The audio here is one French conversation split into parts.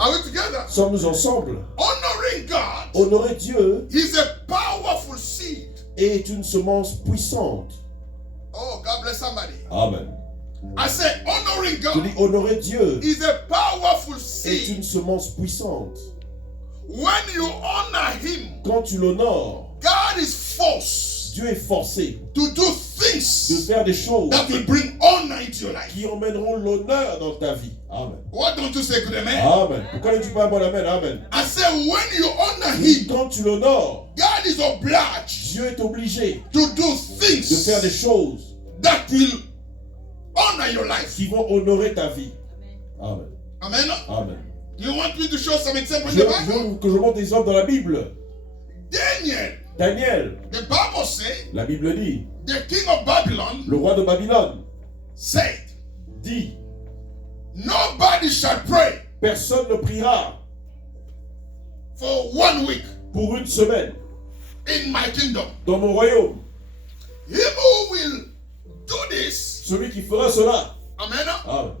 Are we together? Sommes-nous ensemble? Honoring God Honorer Dieu is a powerful seed. est une semence puissante. Oh, God bless somebody. Amen. I say honoring Je God dis honorer Dieu is a powerful est une seed. semence puissante. When you honor Him, Quand tu l'honores, God is forced Dieu est forcé to do de things faire des choses that will bring honor into your life. qui emmèneront l'honneur dans ta vie. Amen. What don't you say, good amen? Amen. Pourquoi ne dis pas un bon amen? Amen. I say when you honor Et Him, quand tu l'honores, God is obliged Dieu est obligé to do de faire des things choses that will honor your life. qui vont honorer ta vie. Amen. Amen. Amen. Do you want me to show some examples Je in the Bible? veux que je montre des exemples dans la Bible. Daniel, Daniel, the Bible says, la Bible dit, the king of Babylon le roi de Babylone said, dit, nobody shall pray personne ne priera for 1 week pour une semaine in my kingdom. dans mon royaume. Him who will do this, Celui qui fera cela, amen, Amen,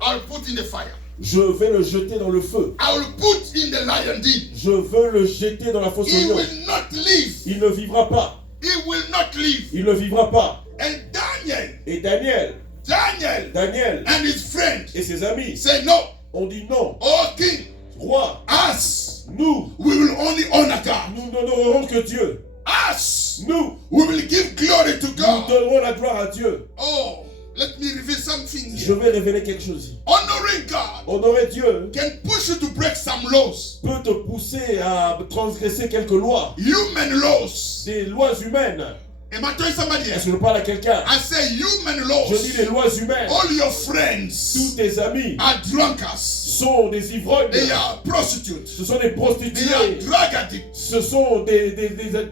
I'll put in the fire. je vais le jeter dans le feu. I will put in the lion den. Je veux le jeter dans la fosse He au lion. will not live. Il ne vivra pas. He will not live. Il ne vivra pas. And Daniel Et Daniel and his friend et ses amis say, no, ont dit non. oh king, Roi, us, nous, we will only honor God. nous n'honorerons que Dieu. Us, Nous, we will give glory to nous God. donnerons la gloire à Dieu. Oh, let me reveal something Je here. vais révéler quelque chose ici. Honoring God Honorer Dieu can push you to break some laws. peut te pousser à transgresser quelques lois. Human laws. Des lois humaines. Am I telling somebody Est-ce else? que je parle à quelqu'un? I say human Je dis les laws. lois humaines. All your Tous friends tes amis are drunkards. sont des ivrognes. They are prostitutes. Ce sont des They are prostituées. drug addicts. Ce sont des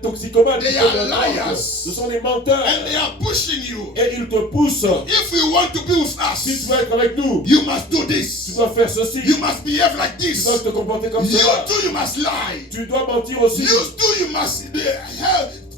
toxicomanes. They qui are font de la drogue. liars. Ce sont des menteurs. And they are pushing you. Et ils te poussent. If you want to be with Si tu us, veux être avec nous, you must do tu this. dois faire ceci. You must behave like Tu this. dois te comporter comme You cela. too, you must lie. Tu dois mentir aussi. You too, you must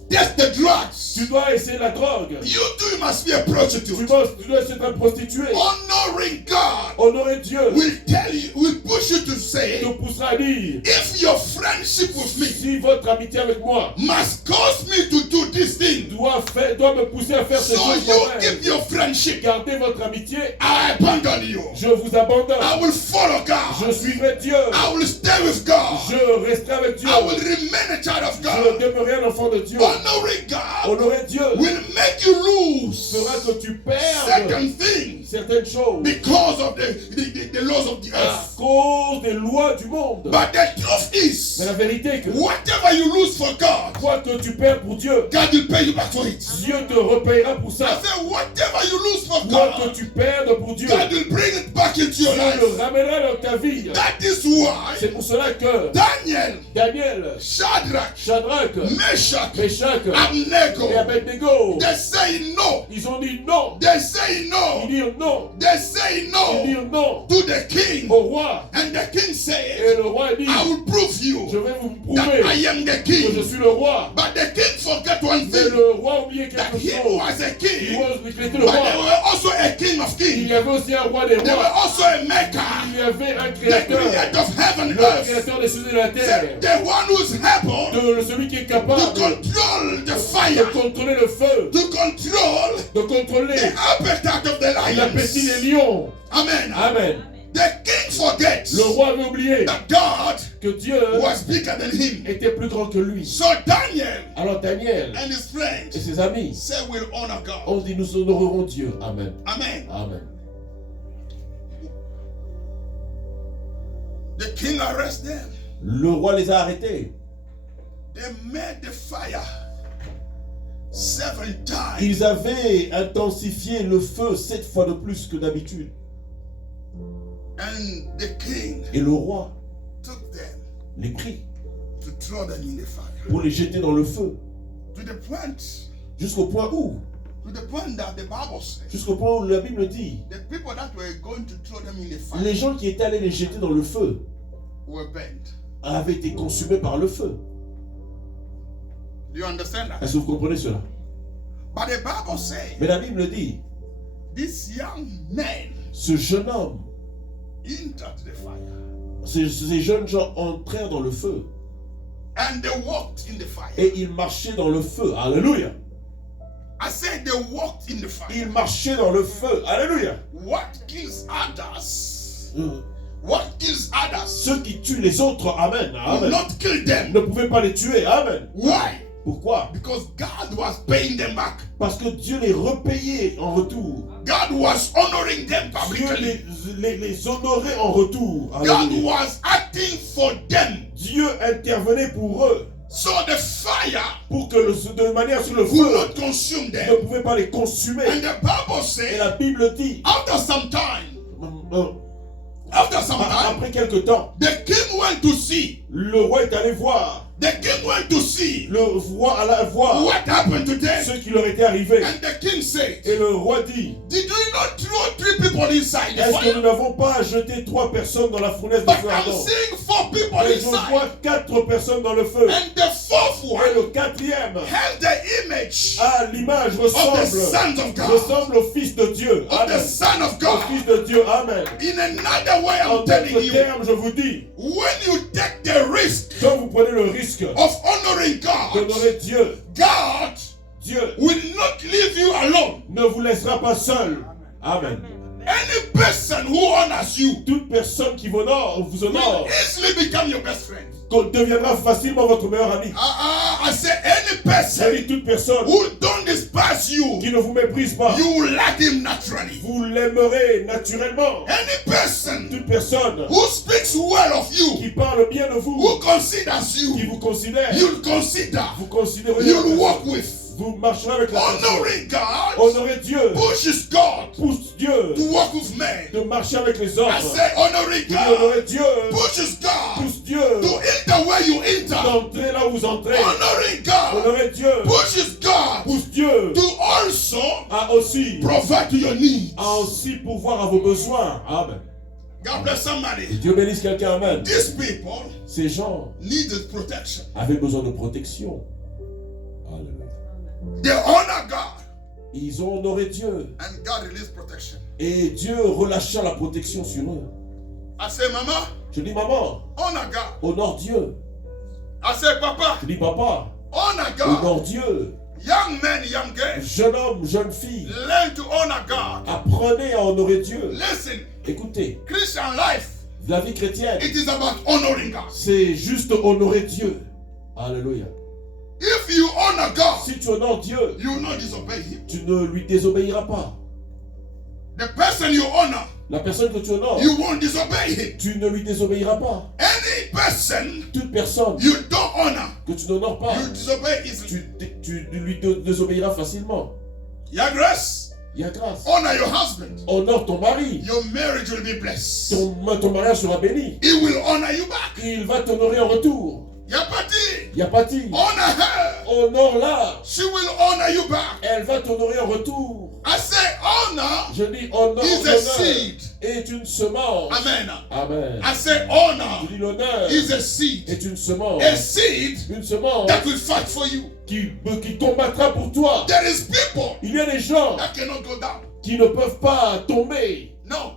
test the drugs. Tu dois essayer la drogue. You too, you must be a Tu prostitute. dois essayer de te prostituer. Honoring God Honorer Dieu will tell you, will push you to say, te poussera à dire, if your friendship with me si votre amitié avec moi must cause me to do this thing, doit me pousser à faire ces so choses you mauvaises, keep your friendship. gardez votre amitié, I abandon you. je vous abandonne. I will follow Je God. suivrai Dieu. I will stay with God. Je resterai avec Dieu. I will remain a child of Je God. demeurerai un enfant de Dieu. Honoring God Honorer Dieu will make you lose fera que tu perdes certain things certaines choses because of the laws of the à earth. cause des lois du monde. But the truth is, Mais la vérité est que whatever you lose for God, quoi que tu perds pour Dieu, God will pay you back for it. Dieu te repayera pour I ça. said, whatever you lose for Quoi que God, tu perdes pour Dieu, God will bring it back into Dieu your life. le ramènera dans ta vie. That is why C'est pour cela que Daniel, Daniel, Shadrach, Shadrach, Meshach, Meshach Abednego, et Abednego, they say no. ils ont dit non. They say Ils no. dirent non. They say Ils no dirent non to the king. au roi. And the king said, Et le roi dit, I will prove je you vais vous that prouver I am the que je king. suis le roi. But the king forgot one Mais thing, le roi oubliait that quelque he chose. was a Il king, était le but there roi. were also a king of Il kings. y avait aussi un roi des There were rois. also a maker, Il y avait un the créateur. creator of heaven and Le earth. créateur des cieux et de la terre. The one who's able Celui qui est to capable control the de fire, contrôler le feu. to control De contrôler the appetite of the l'appétit des lions. lions. Amen. Amen. The king forgets Le roi avait oublié that God que Dieu was bigger than him. était plus grand que lui. So Daniel Alors Daniel and his et friends ses amis say we'll honor God. ont dit nous honorerons Dieu. Amen. Amen. Amen. The king arrested them. Le roi les a arrêtés. They made the fire 7 times. Ils avaient intensifié le feu 7 fois de plus que d'habitude. And the king Et le roi took them les prit to throw them in the fire. pour les jeter dans le feu. To the point Jusqu'au point où that the Bible says Jusqu'au point où la Bible dit the people that were going to throw them in the fire les gens qui étaient allés les jeter dans le feu were burnt. avaient été consumés par le feu. Do you understand that? Est-ce que vous comprenez cela? But the Bible says Mais la Bible dit this young man ce jeune homme entered the fire. ces jeunes gens entrèrent dans le feu. And they walked in the fire. Et ils marchaient dans le feu. Alléluia. I said they walked in the fire. Ils marchaient dans le feu. Alléluia. What kills others? What kills others? Ceux qui tuent les autres, amen. Will Amen. not kill them. Ne pouvaient pas les tuer. Amen. Why? Pourquoi? Because God was paying them back. Parce que Dieu les repayait en retour. God was honoring them Dieu publicly. les honorait en retour. God Alléluia. was acting for them. Dieu intervenait pour eux. So the fire Pour que de manière sur le would feu not consume ne them. pouvait pas les consumer. And the Bible Et says, la Bible dit, after some time, après quelque temps, the king went to see. le roi est allé voir. The king went to see Le roi alla voir what happened to them. ce qui leur était arrivé. And the king said, Et le roi dit, did we not throw 3 people inside the est-ce que nous fire? n'avons pas jeté 3 personnes dans la fournaise de But feu I'm ardent? seeing 4 people Et je vois inside. 4 personnes dans le feu. And the 4th Et one le 4e has the image à l'image of the ressemble sons of God. ressemble au Fils de Dieu. Of the Amen. Son of Au God. Fils de Dieu. Amen. In another way, En I'm telling d'autres you, termes, je vous dis, when you take the risk quand vous prenez le risque of honoring God, d'honorer Dieu, God Dieu will not leave you alone. ne vous laissera pas seul. Amen. Any person who honors you Toute personne qui vous honore will easily become your best friend. deviendra facilement votre meilleur ami. I say any person C'est toute personne who don't despise you, qui ne vous méprise pas, you will like him naturally. vous l'aimerez naturellement. Any person Toute personne who speaks well of you, qui parle bien de who vous, considers qui you, vous considère, you'll consider, vous considérez, you'll walk with. vous marcherez avec la personne. Honoring God Honorer Dieu pushes God pousse Dieu to walk with men. de marcher avec les I hommes. say honoring Vous God honorer Dieu pushes God pousse Dieu to enter where you enter. d'entrer là où vous entrez. Honoring God Honorer Dieu pushes God pousse Dieu to also à aussi provide to your needs. pourvoir à vos besoins. Amen. God bless somebody. Dieu bénisse quelqu'un. Amen. These people Ces gens needed protection. avaient besoin de protection. Alléluia. They honor God Ils ont honoré Dieu. and God released protection. Et Dieu relâcha la protection sur eux. I say, Mama, Je dis, maman, honor God. honore Dieu. I say, Papa, Je dis, papa, honor God. honore Dieu. Young men, young girls, Jeune homme, jeune fille, learn to honor God. apprenez à honorer Dieu. Listen, Écoutez, Christian life, la vie chrétienne, it is about honoring God. c'est juste honorer Dieu. Alléluia. If you honor God, Si tu honores Dieu, you will not disobey Him. tu ne lui désobéiras pas. The person you honor, La personne que tu honores, you won't disobey Him. tu ne lui désobéiras pas. Any person Toute personne you don't honor, que tu n'honores pas, you disobey easily. tu lui désobéiras facilement. Your grace, Il y a grâce. honor your husband. Honore ton mari. Your marriage will be blessed. Ton mariage sera béni. He will honor you back. Il va t'honorer en retour. Yapati, Il n'y a pas dit. honor her. Honore-la. She will honor you back. Elle va t'honorer en retour. I say honor Je dis honore. is a L'honneur seed. est une semence. Amen. Amen. I say honor Je dis l'honneur is a seed. est une semence. A seed Une semence that will fight for you. qui combattra pour toi. There is people Il y a des gens that cannot go down. qui ne peuvent pas tomber. No.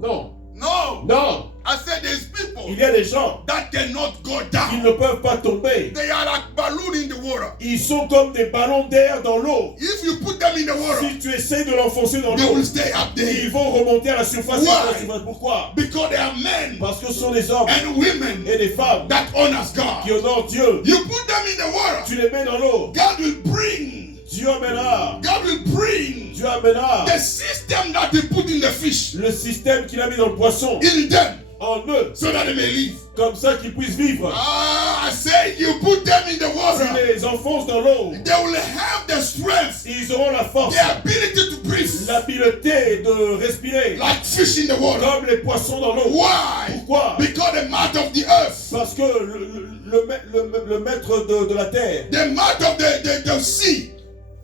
Non. No. Non. I said there's people Il y a des gens that cannot go qui down. ne peuvent pas tomber. They are like balloon in the water. Ils sont comme des ballons d'air dans l'eau. If you put them in the water, Si tu essaies de l'enfoncer dans they l'eau, will stay up ils there. vont remonter à la surface. Why? Pourquoi? Because they are men Parce que ce sont des hommes and women et des femmes that honors qui God. honorent Dieu. You put them in the water, Tu les mets dans l'eau. God will bring, Dieu amènera. God will bring Dieu amènera the system that He put in the fish le système qu'il a mis dans le poisson in them en eux, so that they may live. comme ça qu'ils puissent vivre. I say you put them in the Tu water, les enfonces dans l'eau. they will have the strength, Ils auront la force, the ability to breathe l'habileté de respirer like fish in the water. comme les poissons dans l'eau. Why? Pourquoi? Because the mouth of the earth, Parce que le maître de la terre, the mouth of the sea,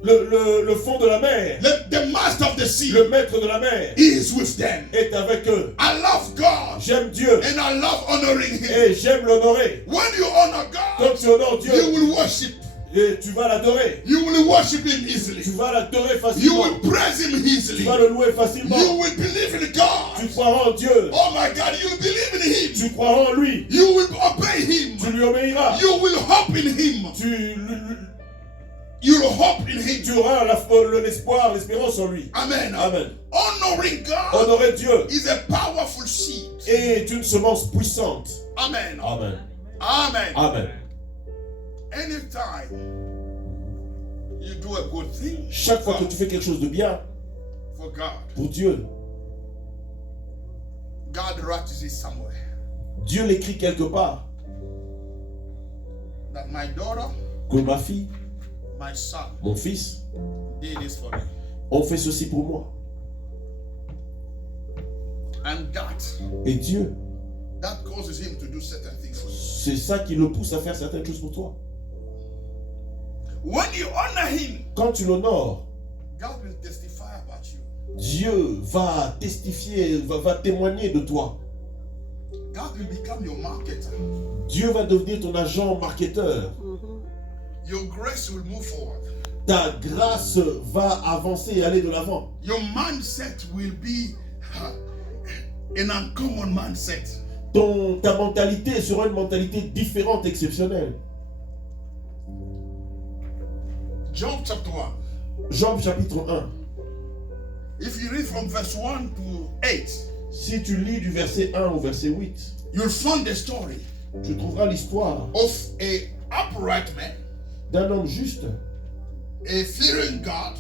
le fond de la mer, the master of the sea le maître de la mer is with them. est avec eux. I love God J'aime Dieu and I love honoring Him. et j'aime l'honorer. When you honor Quand God, tu honores you Dieu, will worship. Et tu vas l'adorer. You will worship him Tu easily. vas l'adorer You facilement. will praise him Tu easily. vas le louer facilement. You will believe in Tu God. croiras en Dieu. Oh my God, you will believe in him. Tu croiras en lui. You will obey him. Tu lui obéiras. You will hope in him. You will hope in him. Tu auras l'espoir, l'espérance en lui. Amen. Amen. Honoring God Honorer Dieu is a powerful seed. est une semence puissante. Amen. Amen. Amen. Amen. Anytime you do a good thing Chaque fois que tu fais quelque chose de bien for God, pour Dieu, God writes it somewhere Dieu l'écrit quelque part that my daughter, que ma fille, my son mon fils, did this for me. ont fait ceci pour moi. And Et Dieu, that causes him to do certain things for you. c'est ça qui le pousse à faire certaines choses pour toi. When you honor him, Quand tu l'honores, God will testify about you. Dieu va testifier, va témoigner de toi. God will become your marketer. Dieu va devenir ton agent marketeur. Your grace will move forward. Ta grâce va avancer et aller de l'avant. Your mindset will be an uncommon mindset. Ta mentalité sera une mentalité différente, exceptionnelle. Job chapter 1. Job chapitre 1. If you read from verse 1 to 8, Si tu lis du verset 1 au verset 8, you'll find the story tu trouveras l'histoire of a upright man, d'un homme juste, a fearing God,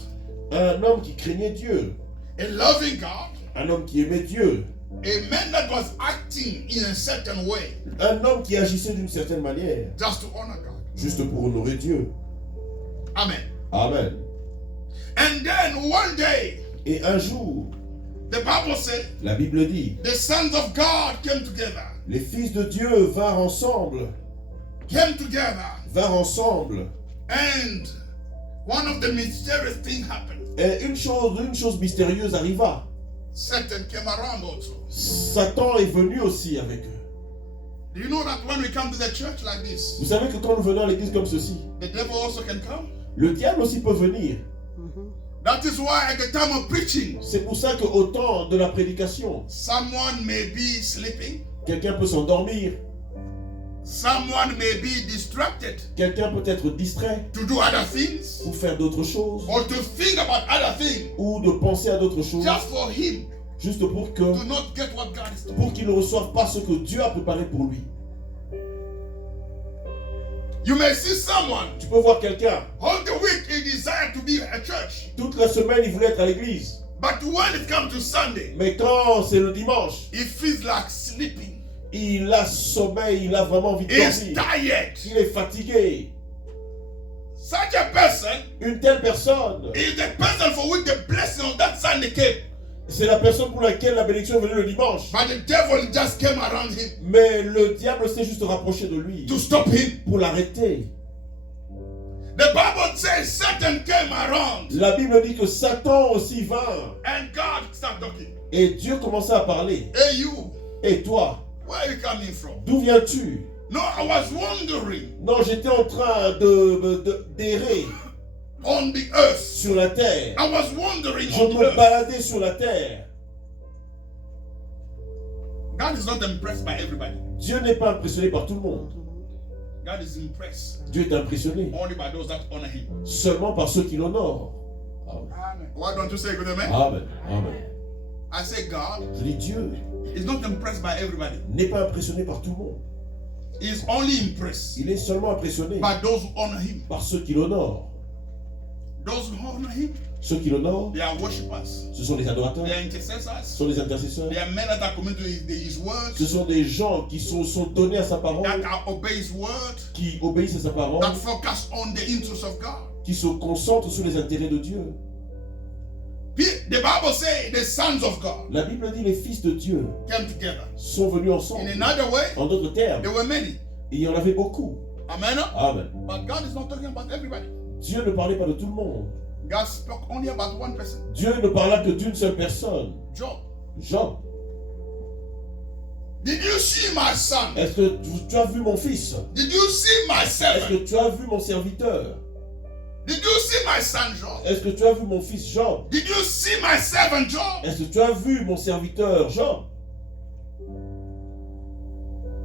un homme qui craignait Dieu, a loving God, un homme qui aimait Dieu, a man that was acting in a certain way un homme qui agissait d'une certaine manière, just to honor God. juste pour honorer Dieu. Amen. Amen. And then one day, Et un jour, the Bible said, la Bible dit, the sons of God came together. les fils de Dieu vinrent ensemble, and one of the mysterious things happened. et une chose mystérieuse arriva. Satan came around also. Satan est venu aussi avec eux. Do you know that when we come to the church like this, Vous savez que quand nous venons à l'église comme ceci, the devil also can come? le diable aussi peut venir. That is why at the time of preaching, C'est pour ça qu'au temps de la prédication, someone may be sleeping, quelqu'un peut s'endormir, someone may be distracted quelqu'un peut être distrait to do other things, pour faire d'autres choses, or to think about other things, ou de penser à d'autres choses, just for him juste pour to not get what God is doing. pour qu'il ne reçoive pas ce que Dieu a préparé pour lui. You may see someone, Tu peux voir quelqu'un, all the week he desired to be at church, toute la semaine il voulait être à l'église, but when it comes to Sunday, mais quand c'est le dimanche, he feels like sleeping. il a sommeil, il a vraiment envie de He's dormir, tired. il est fatigué. Such a person Une telle personne, is the person for which the blessing of that Sunday came. c'est la personne pour laquelle la bénédiction est venue le dimanche. But the devil just came around him Mais le diable s'est juste rapproché de lui to stop him. pour l'arrêter. The Bible says Satan came around La Bible dit que Satan aussi vint. and God started talking. Et Dieu commença à parler. Hey you, Et toi, where are you coming from? d'où viens-tu? No, I was wondering Non, j'étais en train d'errer on the earth. sur la terre. I was wandering Je on the me earth. baladais sur la terre. God is not impressed by everybody. Dieu n'est pas impressionné par tout le monde. God is impressed Dieu est impressionné only by those that honor him. seulement par ceux qui l'honorent. Amen. Amen. Why don't you say good amen? Amen. Amen. I say God Je dis Dieu is not impressed by everybody. n'est pas impressionné par tout le monde. He is only impressed Il est seulement impressionné by those who honor him. par ceux qui l'honorent. Those who honor him, Ceux qui l'honorent, they are worshippers. ce sont les adorateurs, They are ce intercessors. sont les intercesseurs, They are men that are committed to his word, ce sont des gens qui sont donnés à sa parole, that are obey his word, qui obéissent à sa parole, that focus on the interests of God. qui se concentrent sur les intérêts de Dieu. The Bible says the sons of God La Bible dit les fils de Dieu came together. sont venus In ensemble. another way, En d'autres termes, there were many. il y en avait beaucoup. Amen. Amen. But God is not talking about everybody. Dieu ne parlait pas de tout le monde. God spoke only about one person, Dieu ne parla que d'une seule personne, Job. Job. Did you see my son? Est-ce que tu as vu mon fils? Did you see my Est-ce servant? que tu as vu mon serviteur? Did you see my son Job? Est-ce que tu as vu mon fils Job? Did you see my servant Job? Est-ce que tu as vu mon serviteur Job?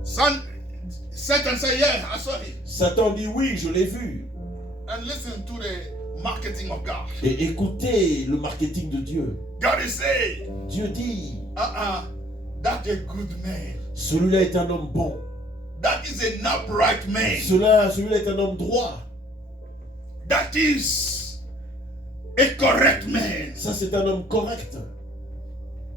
Satan say, yeah, I saw him. Satan dit oui, je l'ai vu. And listen to the marketing of God. Et écoutez le marketing de Dieu. God is saying, Dieu dit, that's a good man. celui-là est un homme bon. That is an upright man. Celui-là est un homme droit. That is a correct man. Ça, c'est un homme correct.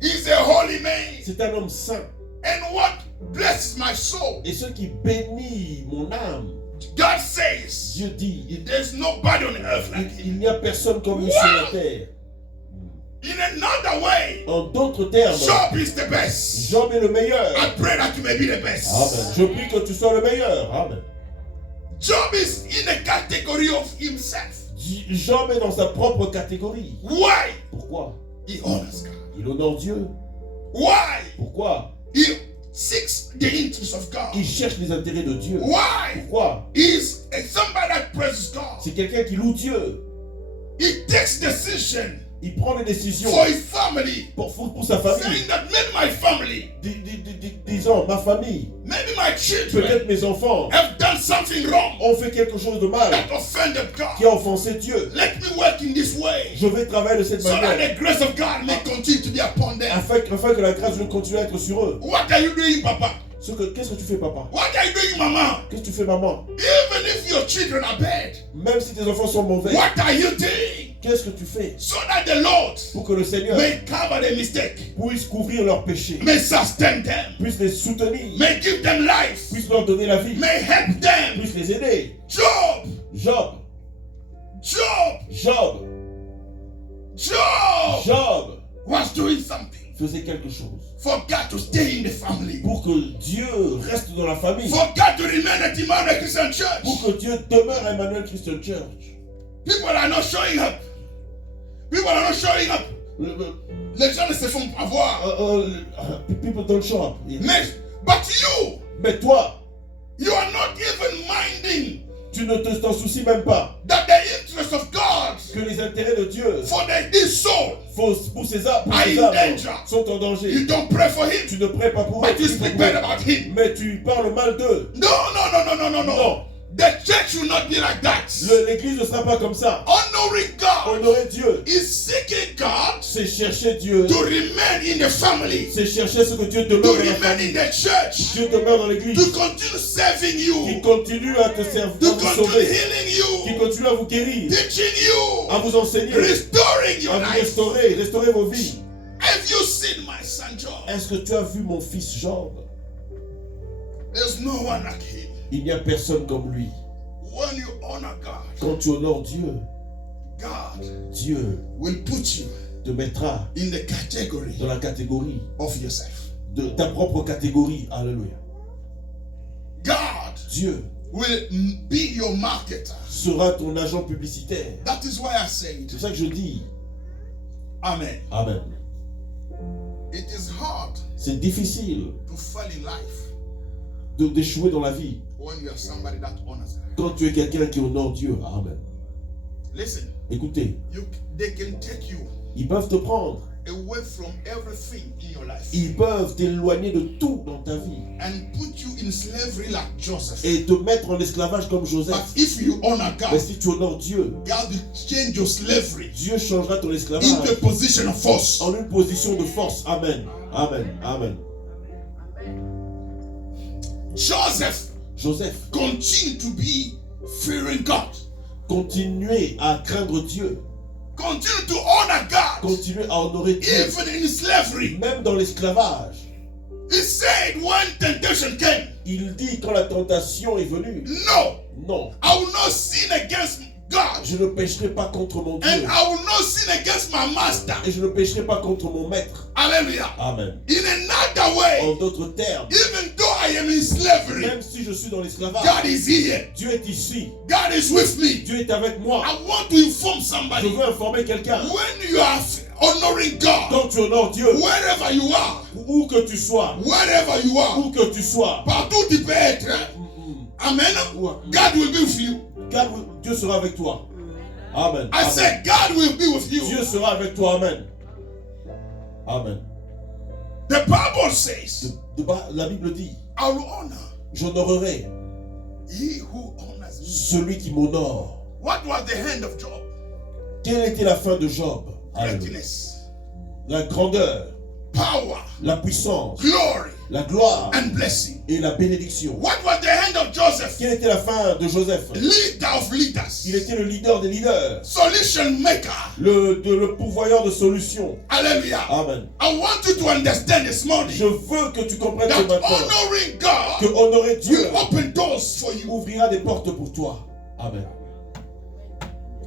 He's a holy man. C'est un homme saint. And what blesses my soul? Et ce qui bénit mon âme, God says, Dieu dit, there's nobody on earth like il him. n'y a personne comme lui sur la terre. In another way, En d'autres termes, Job is the best. Job est le meilleur. I pray that you may be the best. Amen. Je prie que tu sois le meilleur. Amen. Job is in a category of himself. Job est dans sa propre catégorie. Why? Pourquoi? He honors God. Il honore Dieu. Why? Pourquoi? He seeks the interest of God. Il cherche les intérêts de Dieu. Why? Pourquoi? He's somebody that praises God. C'est quelqu'un qui loue Dieu. He takes decision Il prend des décisions for his family. pour sa famille. Saying that maybe my family, Disons, ma famille, maybe my children peut-être mes enfants, have done something wrong ont fait quelque chose de mal that offended qui God. a offensé Dieu. Let me work in this way Je vais travailler de cette so that manière the grace of God may continue to be upon them. afin que la grâce de Dieu continue à être sur eux. What are you doing, Papa? Qu'est-ce que tu fais, papa? What are you doing, Mama? Qu'est-ce que tu fais, maman? Even if your children are bad, Même si tes enfants sont mauvais, what are you doing qu'est-ce que tu fais so that the Lord pour que le Seigneur may cover the mistake, puisse couvrir leurs péchés, may sustain them, puisse les soutenir, may give them life, puisse leur donner la vie, may help them? puisse les aider? Job, Job, Job was doing something faisait quelque chose for God to stay in the family, pour que Dieu reste dans la famille, for God to remain at Emmanuel Christian Church. pour que Dieu demeure à Emmanuel Christian Church. People are not showing up. People are not showing up. Les gens ne se font pas voir. People don't show up. But you are not even minding Tu ne t'en soucies même pas that the interest of God que les intérêts de Dieu for this soul pour ces âmes sont en danger. You don't pray for him, Tu ne prais pas pour eux, but you speak bad about him. mais tu parles mal d'eux. No. The church will not be like that. L'église ne sera pas comme ça. Honoring God Honorer Dieu, is seeking God c'est chercher Dieu, to remain in the family, c'est chercher ce que Dieu to demeure dans la remain famille. in the church, Dieu demeure dans to l'église, continue serving qui you, continue à te servir, to à vous continue sauver, healing qui you, continue à vous guérir, teaching you, à vous enseigner, restoring your à vous life. restaurer vos vies. Have you seen my son Job? Est-ce que tu as vu mon fils Job? There's no one like him. Il n'y a personne comme lui. When you honor God, Quand tu honores Dieu, God Dieu will put you te mettra in the category dans la catégorie of yourself. de ta propre catégorie. Alléluia. God Dieu will be your marketer. sera ton agent publicitaire. That is why I said, C'est ça que je dis. Amen. Amen. It is hard C'est difficile to fall in life d'échouer dans la vie when you are somebody that honors God. quand tu es quelqu'un qui honore Dieu. Amen. Listen, Écoutez, they can take you ils peuvent te prendre, away from everything in your life ils peuvent t'éloigner de tout dans ta vie and put you in slavery like Joseph. et te mettre en esclavage comme But Joseph. if you honor Mais God, si tu honores Dieu, God will change your slavery Dieu changera ton into a esclavage position of force. en une position de force. Amen. Amen. Amen. Joseph Continue to be fearing God. continuait à craindre Dieu, Continue to honor God. continuait à honorer Dieu, Even in slavery. même dans l'esclavage. He said when temptation came, Il dit quand la tentation est venue, no, non, I will not sin against God. je ne pécherai pas contre mon And Dieu I will not sin against my master. et je ne pécherai pas contre mon maître. Hallelujah. Amen. In another way, En d'autres termes, even though I am in slavery, même si je suis dans l'esclavage, God is here. Dieu est ici, God is with me. Dieu est avec moi. I want to inform Je somebody. veux informer quelqu'un, When you are honoring God, quand tu honores Dieu, wherever you are, où que tu sois, wherever you are, où que tu sois, partout tu peux être. Amen. God will be with you. Dieu sera avec toi. Amen. I Amen. said, God will be with you. Dieu sera avec toi. Amen. Amen. The Bible says, La Bible dit, I will honor j'honorerai he who honors me. celui qui m'honore. What was the hand of Job? Quelle était la fin de Job? Alléluia. Greatness, La grandeur, power, la puissance, glory, la gloire and blessing. et la bénédiction. What was the hand of Joseph? Quelle était la fin de Joseph? Leader of leaders, Il était le leader des leaders, solution maker. le pourvoyeur de solutions. Hallelujah. Amen. I want you to understand this morning Je veux que tu comprennes ce that matin honoring que God honorer Dieu will open doors for you. ouvrira des portes pour toi. Amen.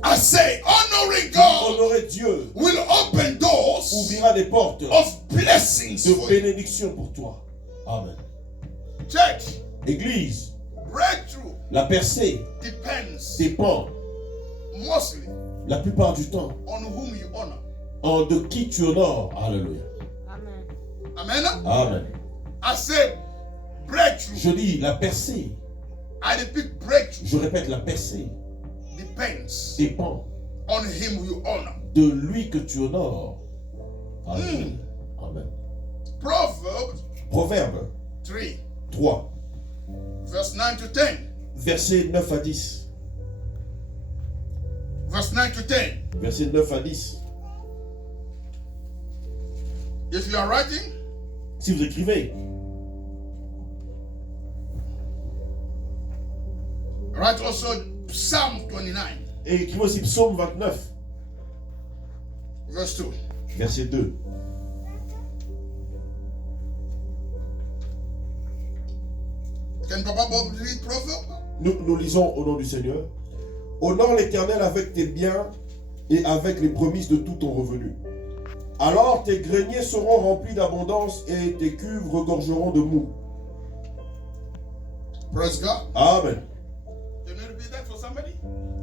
I say, honoring God Honorer Dieu will open doors ouvrira des portes of blessings de for you. bénédiction pour toi. Amen. Church, Église, breakthrough la percée depends dépend mostly la plupart du temps on whom you honor. de qui tu honores. Alléluia. Amen. Amen. I say, breakthrough. Je dis la percée. I repeat, breakthrough Je répète, la percée depends dépend on him you honor. de lui que tu honores. Alléluia. Amen. Proverbs Proverbe 3, 3, verse 9 to 10. versets 9 à 10. Verse 9 to 10. Versets 9 à 10. If you are writing, Si vous écrivez, write also Psalm 29, et écrivez aussi Psaume 29, verse 2. verset 2. Can Papa Bob read Proverbs? Nous lisons au nom du Seigneur. Honore l'Éternel avec tes biens et avec les promesses de tout ton revenu. Alors tes greniers seront remplis d'abondance et tes cuves regorgeront de mou. Praise God. Amen. Can you repeat that for somebody?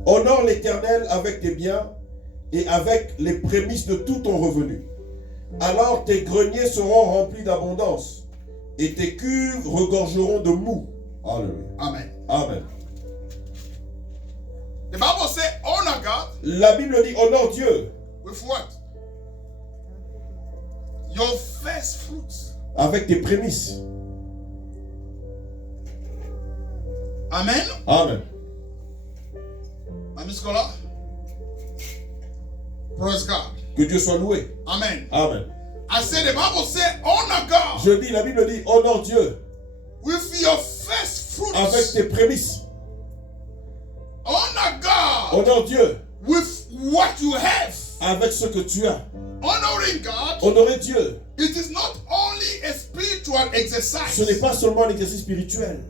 Honore l'Éternel avec tes biens et avec les prémices de tout ton revenu. Alors tes greniers seront remplis d'abondance et tes cuves regorgeront de mou. Alléluia. Amen. Amen. The Bible says, honor God La Bible dit honore Dieu with what? Your first fruits. avec tes prémices. Amen. Amen. Amen, scholar. Praise God. Que Dieu soit loué. Amen. Amen. I say the Bible says, honor God Je dis, la Bible dit honore Dieu with your first fruits. avec tes prémices. Honor God Honore Dieu with what you have. avec ce que tu as. Honoring God, Honorer Dieu, it is not only a spiritual exercise. ce n'est pas seulement un exercice spirituel.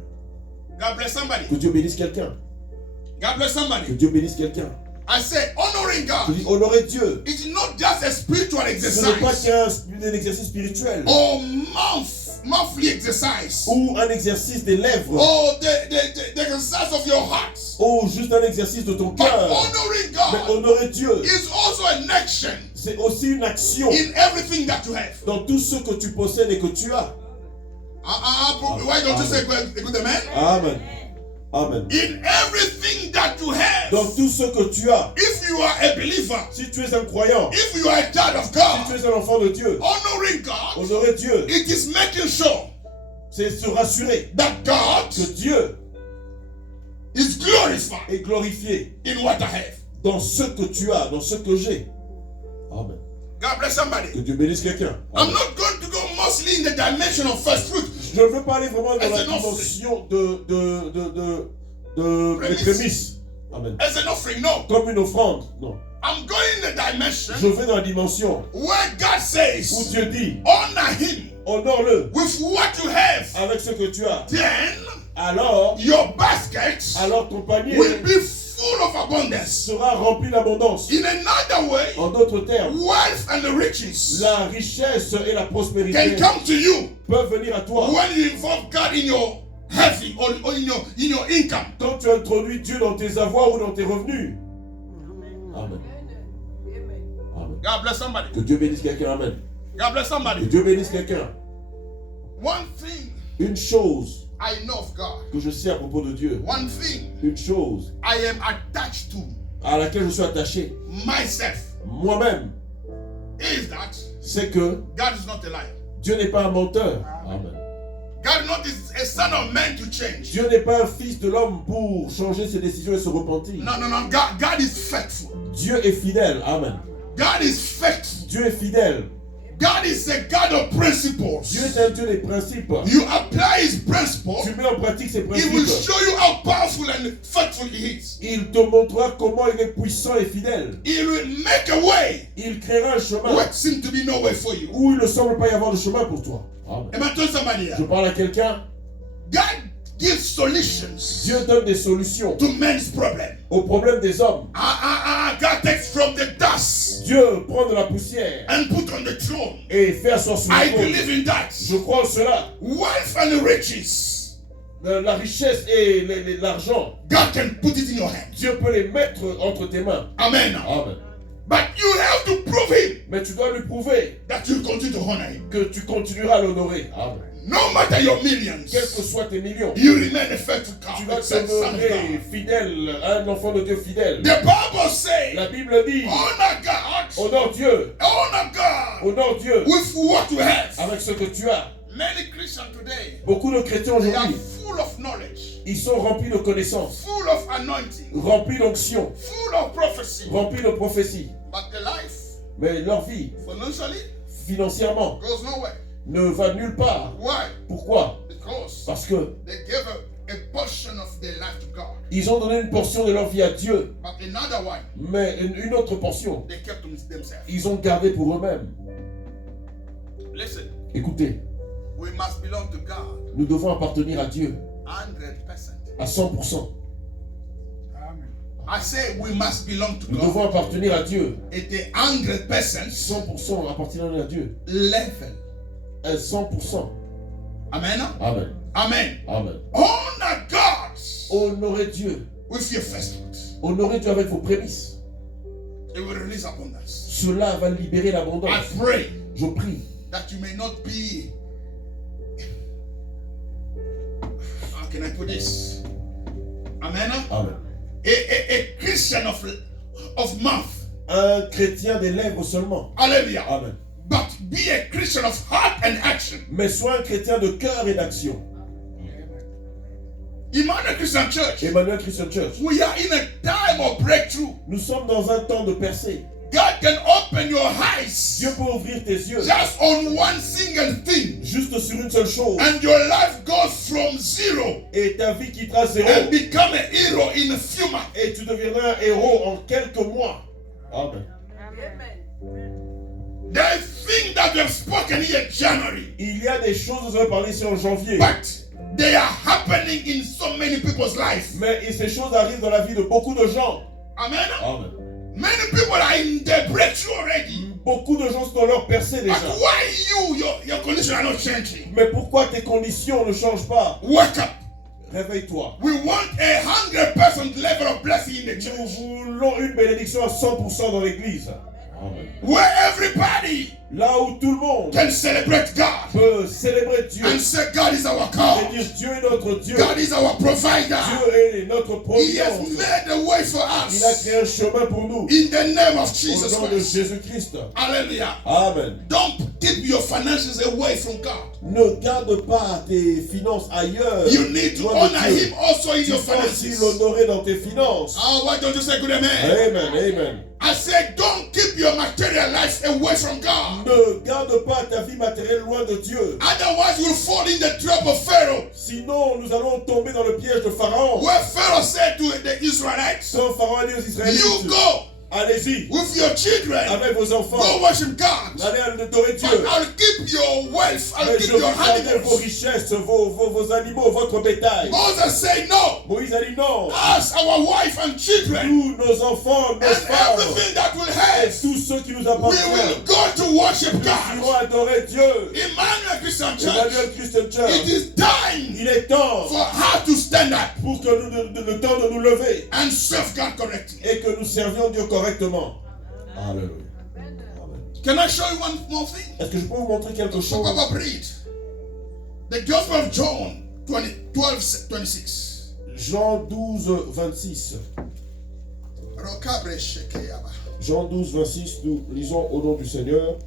God bless somebody. Que Dieu bénisse quelqu'un. God bless Que somebody. Dieu bénisse quelqu'un. I say, honoring Je God, dis honorer Dieu. it's not just a spiritual Ce n'est pas exercise qu'un exercice spirituel or monthly exercise ou un exercice des lèvres or the exercise of your heart. ou juste un exercice de ton But cœur. honoring Mais God honorer Dieu, is also an action c'est aussi une action in everything that you have. dans tout ce que tu possèdes et que tu as. Why don't you say a good amen? Amen. Amen. In everything that you have. Dans tout ce que tu as, If you are a believer, si tu es un croyant, if you are a child of si God, tu es un enfant de Dieu, honoring God, honorer Dieu, it is making sure c'est se rassurer that God que Dieu is glorified est glorifié in what I have. dans ce que tu as, dans ce que j'ai. Amen. God bless somebody. Que Dieu bénisse quelqu'un. I'm Amen. not going to go mostly in the dimension of first fruit. Je ne veux pas aller vraiment dans As la an offering. dimension des Prémices. prémices. Amen. As an offering, no. Comme une offrande. Non. I'm going in the dimension Je vais dans la dimension where God où says, Dieu dit, honor him honore-le with what you have. avec ce que tu as. Then Alors your baskets ton panier will be full of abundance. sera rempli d'abondance. In another way, En d'autres termes, wealth and riches la richesse et la can prospérité come to you peuvent venir à toi when you involve God in your heavy or in your income. quand tu introduis Dieu dans tes avoirs ou dans tes revenus. Amen. Amen. God bless somebody. Que Dieu bénisse quelqu'un. Amen. God bless Que somebody. Dieu bénisse quelqu'un. One thing Une chose I know of God. que je sais à propos de Dieu. One thing Une chose. I am attached to. à laquelle je suis attaché, myself, moi-même, is that c'est que God is not a liar. Dieu n'est pas un menteur. Amen. God is not a son of man to change. Dieu n'est pas un fils de l'homme pour changer ses décisions et se repentir. No. God is faithful. Dieu est fidèle. Amen. God is faithful. Dieu est fidèle. God is a God of principles. Dieu est un Dieu des principes. You apply his principles, Tu mets en pratique ses he will principes. show you how powerful and faithful he is. Il te montrera comment il est puissant et fidèle. He will make a way Il créera un chemin where it seems to be no way for you. où il ne semble pas y avoir de chemin pour toi. Amen. Am I telling somebody here? Je parle à quelqu'un. God gives solutions Dieu donne des solutions to men's problems. aux problèmes des hommes. God takes from the dust Dieu prend de la poussière and put on the throne. et fait asseoir sur I le trône. believe in that. Je crois en cela. Wealth and riches, La richesse et l'argent, God can put it in your hands. Dieu peut les mettre entre tes mains. Amen. Amen. But you have to prove him Mais tu dois lui prouver that you continue to honor him. que tu continueras à l'honorer. Amen. No matter your millions, Quels que soient tes millions, you remain a faithful tu vas son of demeurer God. fidèle, un enfant de Dieu fidèle. The Bible says, La Bible dit, honor God, honore Dieu, honor God honore Dieu with what you have. avec ce que tu as. Many Christians today, Beaucoup de chrétiens they are aujourd'hui, full of knowledge, ils sont remplis de connaissances, full of anointing, remplis d'onction, full of prophecy, remplis de prophéties. but the life Mais leur vie, financially financièrement, goes nowhere. ne va nulle part. Why? Pourquoi? Because Parce que they gave a portion of their life to God, ils ont donné une portion de leur vie à Dieu, but another one mais une autre portion, they kept to themselves. ils ont gardé pour eux-mêmes. Listen, Écoutez, we must belong to God nous devons appartenir à Dieu 100%. à 100%. I say we must belong to Nous God devons appartenir à Dieu at the 100% 100%, appartenir à Dieu level. à 100%. Amen. Amen. Amen. Amen. Honor God Honorez Dieu. with your first fruits. Honorez Dieu avec vos prémices. It will release abundance. Cela va libérer l'abondance. I pray Je prie that you may not be, how can I put this? Amen. Amen. A Christian of mouth. Un chrétien des lèvres seulement. Hallelujah. Amen. But be a Christian of heart and action. Mais sois un chrétien de cœur et d'action. Emmanuel Christian Church, Emmanuel Christian Church. we are in a time of breakthrough. Nous sommes dans un temps de percée. God can open your eyes Dieu peut ouvrir tes yeux just on one single thing, juste sur une seule chose. and your life goes from zero Et ta vie quittera zéro. and become a hero in a few months. Et tu deviendras un héros en quelques mois. Amen. There are things that we have spoken here in January, Il y a des choses dont on va parler ici en janvier. but they are happening in so many people's lives. Mais ces choses arrivent dans la vie de beaucoup de gens. Amen. Amen. Many people are in the breakthrough already. Beaucoup de gens sont dans leur percée But déjà. why your condition are not changing? Mais pourquoi tes conditions ne changent pas? Wake up. Réveille-toi. We want a 100% level of blessing in the Nous church, voulons une bénédiction à 100% dans l'église. Amen. where everybody Là où tout le monde can celebrate God peut célébrer Dieu and say God is our et God. dire Dieu est notre Dieu. God is our provider. Dieu est notre He has providence. made a way for Il a us créé un chemin pour nous. in the name of Au Jesus nom de Christ. Jésus-Christ. Hallelujah. Amen. Don't keep your finances away from God. Ne garde pas tes finances ailleurs. You need to loin de honor Dieu. Him also in Tu your dois aussi finances. l'honorer dans tes finances. Oh, why don't you say good amen? Amen. Amen. I said, don't keep your material life away from God. Ne garde pas ta vie matérielle loin de Dieu. Otherwise, you'll fall in the trap of Pharaoh. Sinon, nous allons tomber dans le piège de Pharaon. Where Pharaoh said to the Israelites, Quand Pharaon a dit aux you Israélites, go allez-y, with your children, avec vos enfants, go worship God. allez adorer Dieu. But I'll keep your wealth, I'll Mais keep je your vais garder vos animals. richesses, vos animaux, votre bétail. Moses said, no. Moïse a dit non. Us, our wife and children, Nous, nos enfants, nos and femmes, everything that will et have, tous ceux qui nous we appartiennent, will go to worship nous irons God. adorer Dieu. Emmanuel Christian Church, Emmanuel Christian it Church, is time il est temps for her to stand up pour que le temps de nous lever and serve God correctly. et que nous servions Dieu correctement. Alléluia. Amen. Can I show you one more thing? Est-ce que je peux vous montrer quelque So chose? Papa, read the Gospel of John 12:26. Jean 12, 26. Rokabre shekeyaba. Jean 12, 26, nous lisons au nom du Seigneur.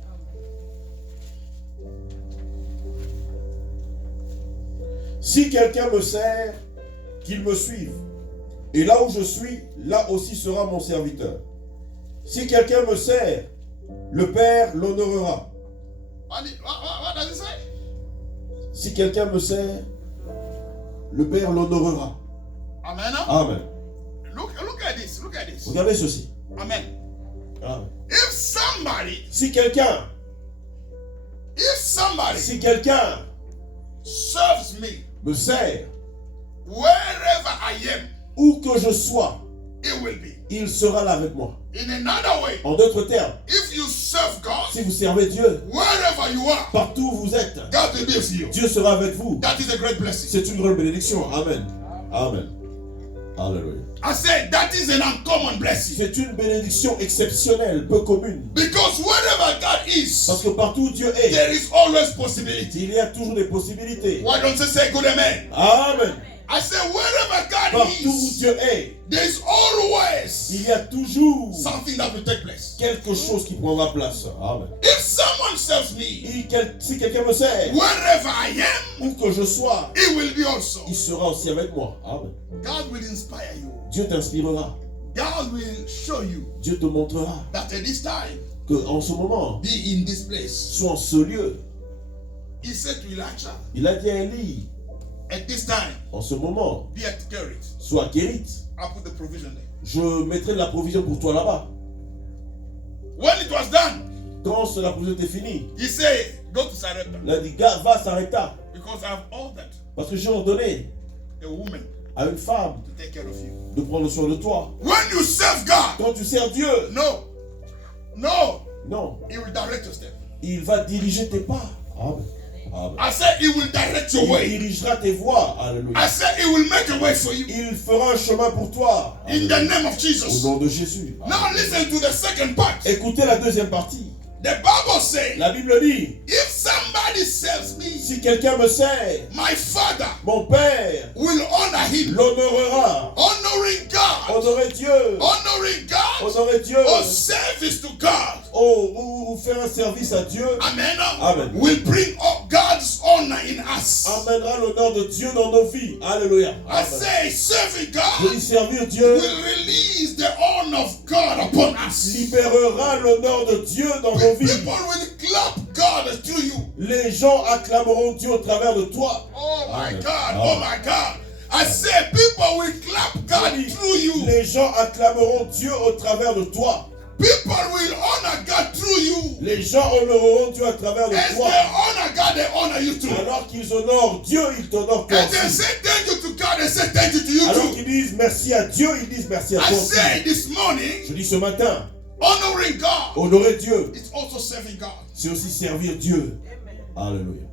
Si quelqu'un me sert, qu'il me suive. Et là où je suis, là aussi sera mon serviteur. Si quelqu'un me sert, le Père l'honorera. What does it say? Si quelqu'un me sert, le Père l'honorera. Amen. Amen. Look at this. Look at this. Regardez ceci. Amen. Amen. If somebody Si quelqu'un serves me me sert, wherever I am, où que je sois, it will be. il sera là avec moi. In another way, En d'autres termes, if you serve God, si vous servez Dieu, wherever you are, partout où vous êtes, God will be with you. Dieu sera avec vous. That is a great blessing. C'est une grande bénédiction. Amen. Amen. Alléluia. I said that is an uncommon blessing. C'est une bénédiction exceptionnelle, peu commune. Because wherever God Parce is, que partout où Dieu est, there is always possibility. il y a toujours des possibilités. Why don't you say good amen? Amen. I said wherever God Partout où is, Dieu est, there is always il y a toujours something that will take place. quelque chose qui prendra place. Amen. If someone serves me, Si quelqu'un me sert, wherever I am, où que je sois, it will be also. il sera aussi avec moi. Amen. God will inspire you. Dieu t'inspirera. God will show you Dieu te montrera that at this time, que en ce moment, be in this place. soit en ce lieu. He said to Elijah, Il a dit à Élie, at this time, en ce moment, be at Kerit. sois à Kérit. I'll put the provision there. Je mettrai de la provision pour toi là-bas. When it was done, Quand la provision était finie, he said, go to Sarepta il a dit, gars, va à Sarepta. because I have ordered Parce que j'ai ordonné a woman à une femme to take care of you. de prendre soin de toi. When you serve God, Quand tu sers Dieu, no, non, He will direct your step. il va diriger tes pas. Amen. Amen. I said He will direct your Il way. dirigera tes voies. Alléluia. I said He will make a way for you. Il fera un chemin pour toi. In the name of Au Jesus. nom de Jésus. Now listen to the second part. Écoutez la deuxième partie. The Bible says, La Bible dit, if somebody serves me, si quelqu'un me sert, my Father mon Père will honor him. l'honorera. Honoring God. Honorer Dieu. Honoring God. Honorer Dieu. Or service to God. Oh, ou faire un service à Dieu. Amen. Amen. Will bring up God's honor in us. Amènera l'honneur de Dieu dans nos vies. Alléluia. I Amen. say serving Je God dis servir Dieu will release the honor of God upon us. libérera l'honneur de Dieu dans nos vies. People will clap God through you. Les gens acclameront Dieu au travers de toi. Oh my Amen. God. Amen. Oh my God. I say people will clap God through you. Les gens acclameront Dieu au travers de toi. People will honor God through you. Les gens honoreront Dieu à travers de As toi. they honor God, they honor you too. Alors qu'ils honorent Dieu, ils t'honorent toi As they aussi. say thank you to God, they say thank you to you Alors too. qu'ils disent merci à Dieu, ils disent merci à I toi aussi. say this morning, Je dis ce matin, honoring God honorer Dieu, is also serving God. c'est aussi servir Dieu. Alléluia.